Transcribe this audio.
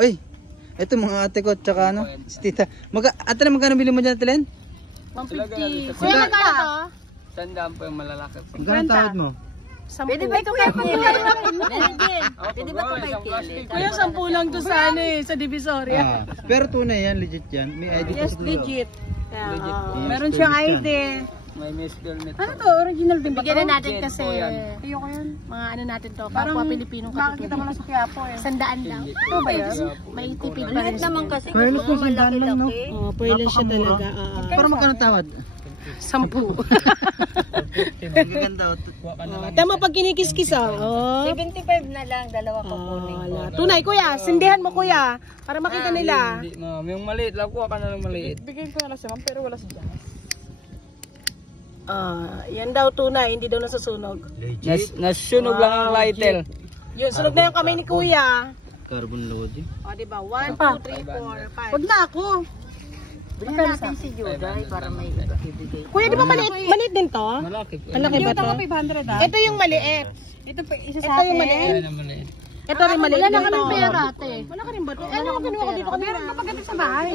Uy, ito mga ate ko, tsaka ano, si tita. Ate na magkano bili mo dyan, Ate Len? 150. Kuya, magkano to? Sandaan po yung malalaki. Magkano tawad mo? Pwede ba ito kaya Pwede ba ito kay Kelly? Kuya, 10 lang to sa ano eh, sa Divisoria. Pero tunay yan, legit yan. May ID Yes, po sa legit. Legit po. Meron siyang ID. May miss helmet Ano po. to? Original din ba to? Bigyan na natin Jet kasi po yan. Ayoko yan. mga ano natin to, Parang kapwa Pilipinong makikita mo lang sa Quiapo eh. 100 lang. Ito ba yan? May tipid pa rin. naman kasi Carlos kung sandaan lang, no? Oh, pwede siya talaga. Pero magkano tawad? 10. Magaganda. Tama pag kinikis-kis oh. 75 na lang, dalawa pa kunin ko. Tunay kuya, sindihan mo kuya para makita nila. Hindi ma'am, yung maliit lang kuha ka na lang maliit. Bigay ko na lang si ma'am pero wala si Jazz. Yan daw tunay, hindi daw nasusunog. Nasunog lang ang lighter. Yun, sunog na yung kamay ni kuya. Carbon loading. O, diba? 1, 2, 3, 4, 5. Wag na ako. Bigyan natin si Juday para may ibigay. Kuya, di ba maliit? Maliit din to? Malaki po. Malaki ba to? 500 Ito yung maliit. Ito pa isa Ito yung maliit. Ayan ang maliit. Ito rin maliit. Wala na kaming pera, ate. Wala ka rin ba to? Wala na kaming pera. Meron ka pa ganito sa bahay.